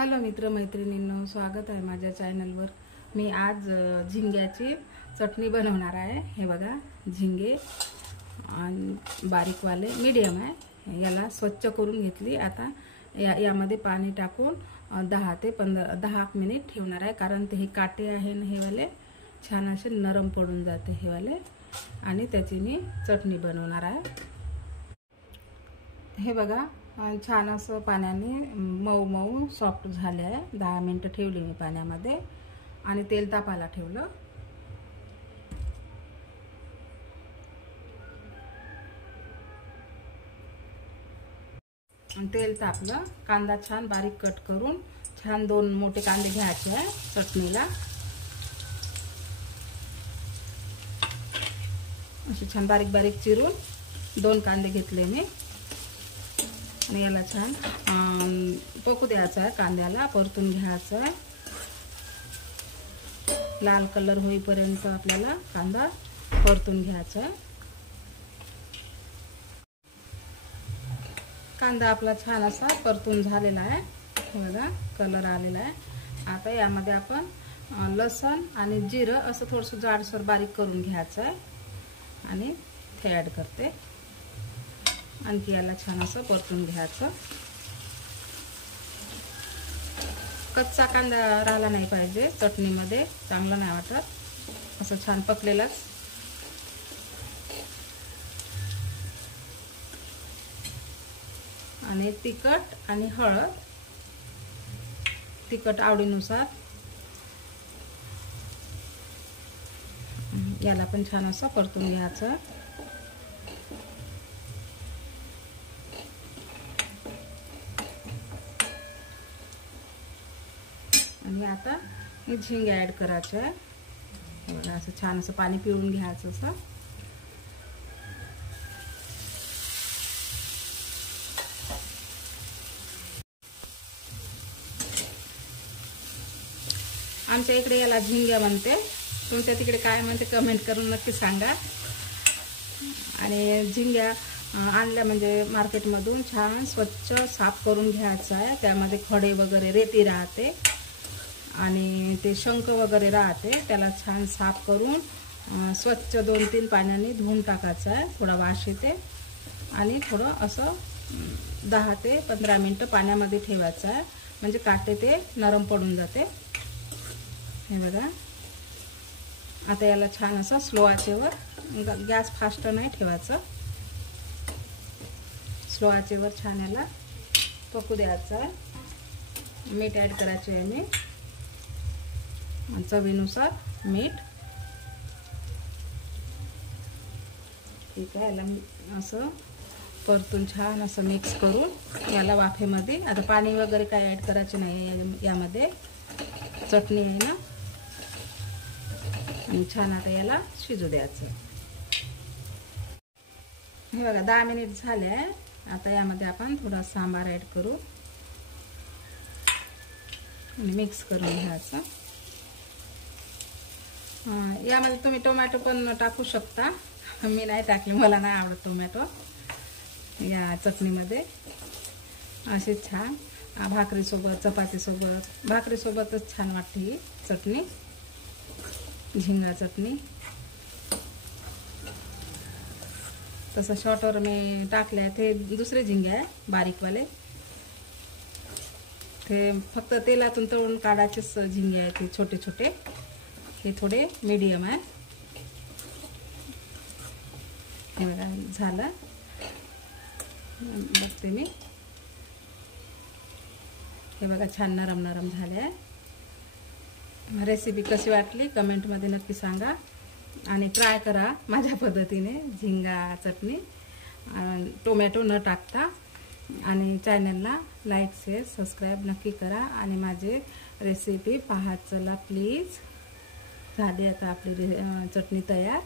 Hello मित्रमैत्रिणींनो, स्वागत आहे माझ्या चॅनलवर। मी आज झिंग्याची चटणी बनवणार आहे। हे बघा, झिंगे आणि बारीकवाले मीडियम आहे। याला स्वच्छ करून घेतली। आता यामध्ये पाणी टाकून 10 मिनिट ठेवणार आहे, कारण ते हे काटे आहे ना, हे वाले छान असे नरम पडून जाते हे वाले, आणि त्याची मी चटणी बनवणार आहे। हे बघा, छान असं पाण्याने मऊ मऊ सॉफ्ट झाले आहे। 10 मिनिटं ठेवली मी पाण्यामध्ये आणि तेल तापायला ठेवलं। तेल तापलं, कांदा छान बारीक कट करून छान 2 मोठे कांदे घ्यायचे आहे चटणीला। असे छान बारीक बारीक चिरून 2 कांदे घेतले मी आणि याला छान पकू द्यायचं आहे। कांद्याला परतून घ्यायचं आहे, लाल कलर होईपर्यंत आपल्याला कांदा परतून घ्यायचा आहे। कांदा आपला छान असा परतून झालेला आहे, बघा कलर आलेला आहे। आता यामध्ये आपण लसूण आणि जिरं असं थोडंसं जाडसर बारीक करून घ्यायचं आहे आणि ते ॲड करते। आणखी याला छान असं परतून घ्यायचं। कच्चा कांदा राहिला नाही पाहिजे चटणीमध्ये, चांगलं नाही वाटत। असं छान पकलेलाच। आणि तिखट आणि हळद, तिखट आवडीनुसार। याला पण छान असं परतून घ्यायचं। आणि आता हे झिंगे ॲड करायचे आहे। बघा, असं छान असं पाणी पिळून घ्यायचं असं। आमच्या इकडे याला झिंग्या म्हणते, तुमच्या तिकडे काय म्हणते कमेंट करून नक्की सांगा। आणि झिंग्या आणल्या म्हणजे मार्केटमधून छान स्वच्छ साफ करून घ्यायचं आहे। त्यामध्ये खडे वगैरे रेती राहते आणि ते शंख वगैरे राहते, त्याला छान साफ करून स्वच्छ 2-3 पाण्याने धुवून टाकायचं आहे। थोडा वास येते आणि थोडं असं 10 ते 15 मिनिटं पाण्यामध्ये ठेवायचं आहे, म्हणजे काटे ते नरम पडून जाते। हे बघा, आता याला छान असं स्लो आचेवर, गॅस फास्ट नाही ठेवायचं, स्लो आचेवर छान याला पकू द्यायचं आहे। मीठ ॲड करायचे आहे मी, चवीनुसार मीठ। ठीक आहे, याला असं परतून छान असं मिक्स करून याला वाफेमध्ये, आता पाणी वगैरे काय ॲड करायचे नाही यामध्ये, चटणी आहे ना। आणि छान आता याला शिजू द्यायचं। हे बघा, 10 मिनिट झाले आहे। आता यामध्ये आपण थोडा सांबार ॲड करू आणि मिक्स करून घ्यायचं। यामध्ये तुम्ही टोमॅटो पण टाकू शकता, मी नाही टाकले, मला नाही आवडत टोमॅटो या चटणीमध्ये। अशी छान भाकरीसोबत, चपातीसोबत, भाकरीसोबतच छान वाटते ही चटणी, झिंगा चटणी। तसं शॉर्टवर मी टाकले आहे, ते दुसरे झिंगे आहे बारीकवाले, ते फक्त तेलातून तळून काढायचेच झिंगे आहेत, ते छोटे छोटे। हे थोडे मीडियम आहे। हे बघा, झालं, बघते मी। हे बघा, छान नरम नरम झाले आहे। रेसिपी कशी वाटली कमेंटमध्ये नक्की सांगा आणि ट्राय करा माझ्या पद्धतीने झिंगा चटणी, टोमॅटो न टाकता। आणि चॅनलला लाईक, शेअर, सबस्क्राईब नक्की करा आणि माझे रेसिपी पाहत चला प्लीज। झाली आता आपली चटणी तयार।